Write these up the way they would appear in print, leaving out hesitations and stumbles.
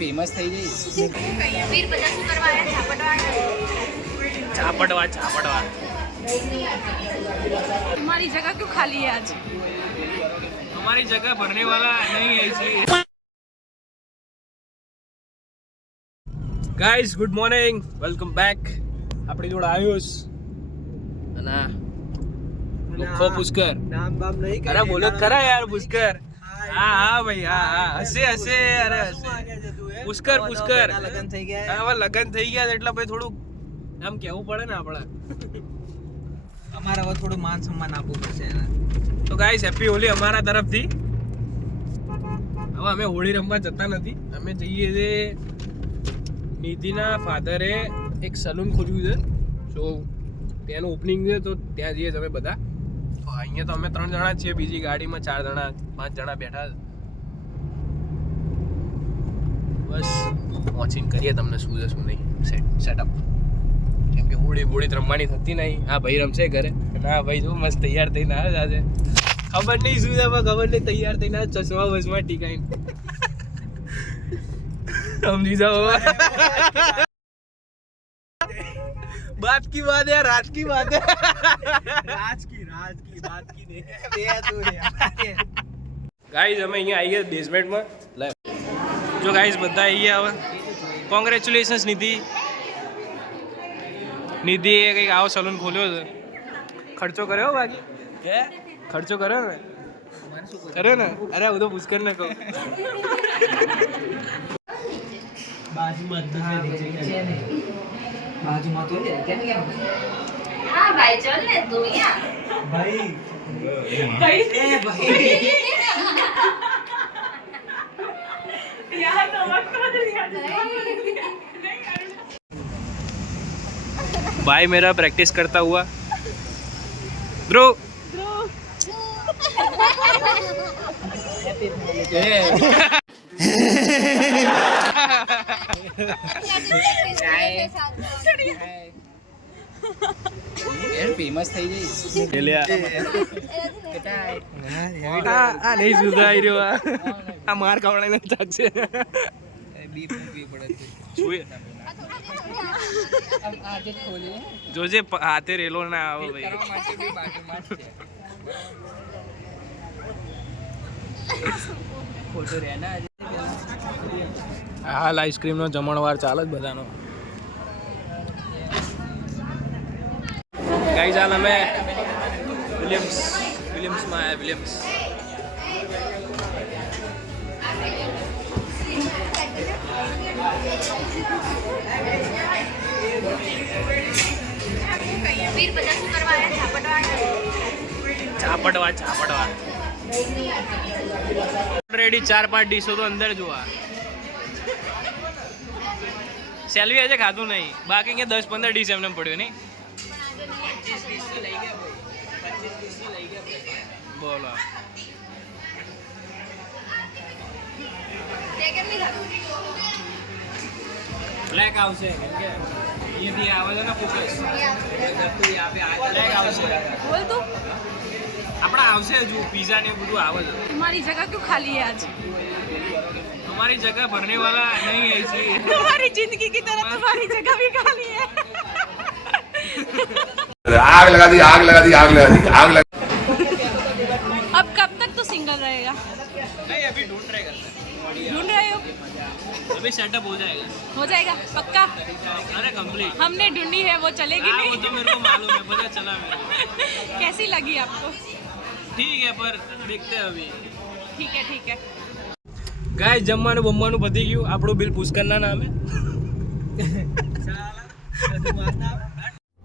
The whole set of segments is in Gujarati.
फेमस થઈ જઈ વીર બધા શું કરવા આવ્યા? ચાપડવા हमारी जगह क्यों खाली है आज? हमारी जगह भरने वाला नहीं है इसलिए। Guys good morning, welcome back. આપણી જોડે આયુષ અને લુખો પુષ્કર નામ બામ નહીં અરે બોલો ખરા યાર પુષ્કર હા ભાઈ હા હસે અરે પુષ્કર લગન થઈ ગયા હવે લગન થઈ ગયા એટલે ભાઈ થોડું આમ કેવું પડે ને આપણે અમારે હવે થોડું માન સન્માન આપવું પડશે તો ગાઈસ હેપી હોલી અમારા તરફથી। હવે અમે હોળી રમવા જતા નથી, અમે જઈએ છે નિધિના ફાધરે એક સલૂન ખોલ્યું છે, સો ત્યાંનું ઓપનિંગ છે તો ત્યાં જઈએ અમે બધા। તો અહીંયા તો અમે 3 જણા છીએ, બીજી ગાડીમાં 4 જણા 5 જણા બેઠા છે। બસ વોચિંગ કરીએ તમને શું છે શું નહીં સેટઅપ, કેમ કે હોળી રમવાની થતી નહીં। આ ભાઈ રમશે ઘરે અને આ ભાઈ જો મસ્ત તૈયાર થઈને આવે આજે, ખબર નહીં શું છે ખબર નહીં, તૈયાર થઈને ચશ્મા બસમાં ટીકાઈને સમજી જાઓ। बात की बात है, राज की बात है, राज की बात की नहीं बे तू यार। गाइस અમે અહીંયા આવી ગયા બેઝમેન્ટમાં। જો ગાइस બધા આવી ગયા હવે, કોંગ્રેચ્યુલેશન્સ નિધિએ કંઈક આવો સલૂન ખોલ્યો છે, ખર્ચો કર્યો બાકી હે ખર્ચો કર્યો ને અરે હું તો પુષ્કર ને કહું બાજુમાં તો છે કેમ हाँ भाई चल ले तू यहाँ ભાઈ भाई यहाँ तो वक्त भाई मेरा प्रैक्टिस करता हुआ ध्रुव फेमस થઈ જઈ આ નહીં સુધાઈ રહ્યો, આ માર ખાવડાને ચાકશે બીપ મૂકવી પડે જોઈએ આજે ખોલી જોજે હાથે રેલો ના આવે ભાઈ। કરવા માટે બી બાજુમાં જ છે ફોટો રે ના હાલ આઈસ્ક્રીમનો જમણવાર ચાલે જ બધાનો। ગાઈસ હાલ અમે વિલિયમ્સમાં આવ્યા, વિલિયમ્સ વીર બધા શું કરવા આવ્યા? ચાપડવા ઓલરેડી 4-5 ડીશો તો અંદર જોવા। સેલ્વી આજે ખાધું નહીં, બાકી અહીંયા 10-15 ડીશ એમને પડ્યું નહીં। બોલો બ્લેક આવશે કેમ કે અહીંયાથી આવે છે ને ફોકસ બ્લેક આવશે, बोल तू આપણા આવશે જો पिज़्ज़ा ने બધું આવે છે। हमारी जगह क्यों खाली है आज? हमारी जगह भरने वाला नहीं है इसलिए। तुम्हारी जिंदगी की तरह तुम्हारी जगह भी खाली है। आग लगा दी अब कब तक तो सिंगल रहेगा? नहीं अभी ढूंढ रहे हैं, ढूंढ रहे हो? अभी सेटअप हो जाएगा। हो जाएगा पक्का? अरे कंप्लीट हमने ढूंढी है, वो चलेगी हाँ, वो नहीं? तो मेरे को मालूम है, पता चला मेरे को। कैसी लगी आपको? ठीक है पर देखते हैं अभी। ठीक है गाइस જમવાનું બમવાનું પતી ગયું, આપણું બિલ પુષ્કરના નામે।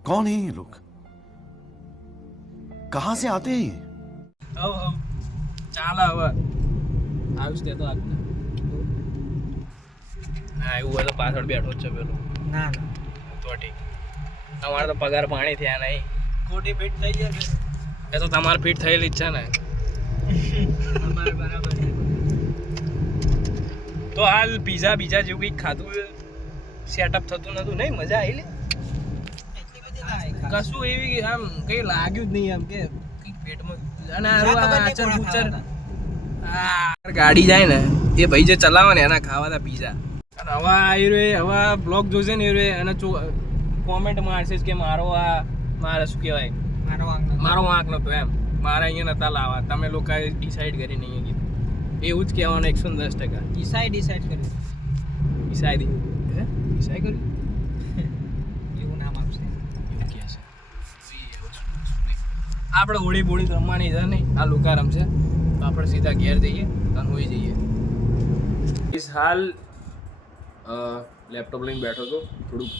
कौन है ये लोग, कहाँ से आते हैं ये? હવે ચાલે હવે આવીશ તે તો આજને હા એવું હોય તો પાછળ બેઠો જ છે પેલો ના તો ઠીક। તમારે તો પગાર પાણી થયા નહીં, ખોટી ફિટ થઈ જશે એ તો તમારે ફિટ થયેલી જ છે ને। અમારે બરાબર છે। તો હાલ પીઝા બીજા જેવું કંઈક ખાધું સેટઅપ થતું નતું નહીં, મજા આવી લે એટલી બધી ના કશું એવી આમ કંઈ લાગ્યું જ નહીં, આમ કે કંઈક પેટમાં અને ખબર નહીં આચર કોણ બુચર ખાવાના. આ ગાડી જાય ને એ ભાઈ જે ચલાવે ને એના ખાવાના પીઝા અને હવે આવી રહ્યો હવે બ્લોગ જોશે ને એ રહ્યો અને કોમેન્ટ મારશે જ કે મારે શું કહેવાય મારો વાંક નથી. મારો વાંક નતો એમ મારે અહીંયા નતા લાવવા તમે લોકોએ ડિસાઈડ કરી નહીં કીધું એવું જ કહેવાનું 110%. ડિસાઈડ કર્યું ડિસાઈડ કર્યું એવું નામ આપશે. એવું કહે છે આપણે હોળી બોળી રમવાની છે નહીં આ લોકો રમશે તો આપણે સીધા ઘેર જઈએ અને હોઈ જઈએ હાલ લેપટોપ લઈને બેઠો હતો થોડુંક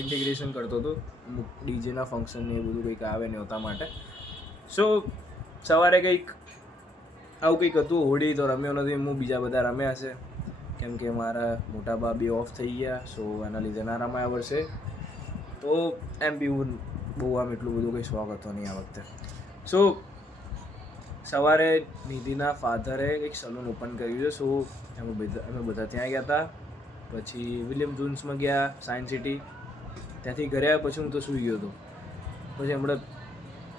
ઇન્ટિગ્રેશન કરતો હતો અમુક ડીજેના ફંક્શન ને એ બધું કંઈક આવે ને હોતા માટે સો સવારે કંઈક આવું કંઈક હતું હોળી તો રમ્યો નથી હું બીજા બધા રમ્યા છે કેમ કે મારા મોટા બા બી ઓફ થઈ ગયા સો એના લીધે ના રમાયા વર્ષે તો એમ બી બહુ આમ એટલું બધું કંઈ શોખ હતો નહીં આ વખતે સો સવારે નિધિના ફાધરે કંઈક સલૂન ઓપન કર્યું છે સો અમે બધા ત્યાં ગયા હતા પછી વિલિયમ જોન્સમાં ગયા સાયન્સ સિટી ત્યાંથી ઘરે આવ્યા પછી હું તો સૂઈ ગયો હતો પછી હમણાં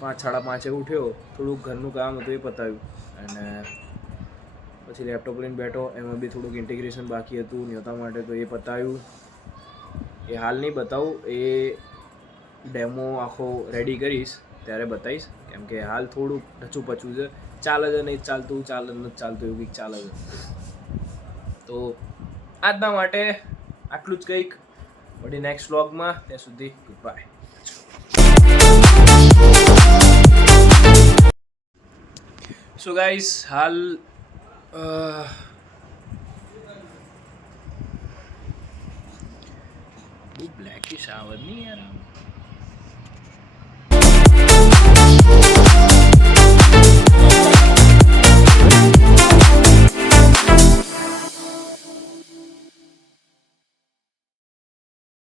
5:30 ઉઠ્યો થોડુંક ઘરનું કામ હતું એ પતાવ્યું અને પછી લેપટોપ લઈને બેઠો એમાં બી થોડુંક ઇન્ટિગ્રેશન બાકી હતું ન્યોતા માટે તો એ પતાવ્યું એ હાલ નહીં બતાવું એ ડેમો આખો રેડી કરીશ ત્યારે બતાવીશ કેમ કે હાલ થોડુંક ઢચું પચું છે ચાલે છે નહીં ચાલતું ચાલે નથી ચાલતું એવું કંઈક ચાલે છે તો આજના માટે આટલું જ કંઈક વળી નેક્સ્ટ વ્લોગમાં ત્યાં સુધી ગુડ બાય સો ગાઈસ હાલ બહુ બ્લેકિશ આવત નહીં યાર